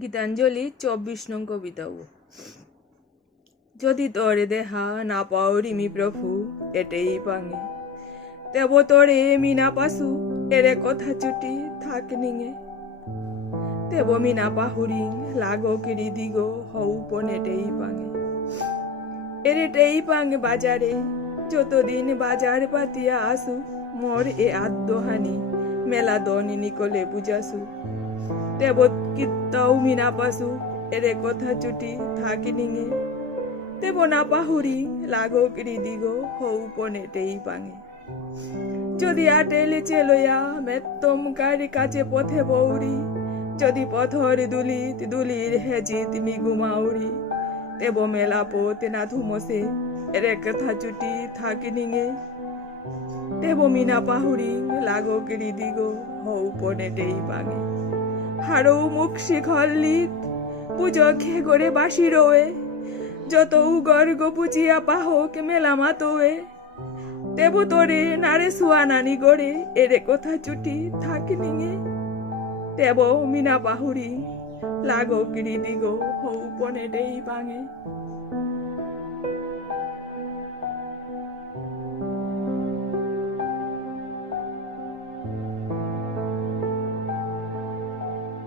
গীতাঞ্জলি 24 নং কবিতাও। যদি তোরে দেহা না পাওরি মি প্রভু এটেই পাঙে, তেব তোরে মিনা পাসু এরে কথা চুটি থাক নিঙে, তেব মিনা পাহুরিং লাগো কিরি দিগো হউ পনেটেই পাঙে। এরেটেই পাঙে বাজারে যতদিন বাজার পাতিয়া আসু, মোর এ আত্মহানি মেলা দনি নিকলে বুঝাসু, তেব কিত্তাও মিনা পাসু এরে কথা চুটি থাকি নিঙে, তেব না পাহুরি লাগো কিরি দিগো হউ পনেটেই পাঙে। যদি আটেলে চেলয়া মেত্তম কারি কাছে পথে বৌরি, যদি পথর দুলিত দুলির হেজিত মি গুমাউরি, তেব মেলা পোতে না ধুমসে এরে কথা চুটি থাকি নিঙে, তেব মিনা পাহুরি লাগো কিরি দিগো হউ পনেটেই পাঙে। হারৌ মুখ শিখলিত পুজো খে গড়ে বাসি রোয়ে, যত গর্গ পুজিয়া পাহক মেলা মাতোয়ে, তেব তোরে নারে সুয়া নানি গড়ে এরে কথা চুটি থাকি নিঙে, তেব মিনা পাহুরি লাগো কিরি দিগো হউ পনেটেই পাঙে।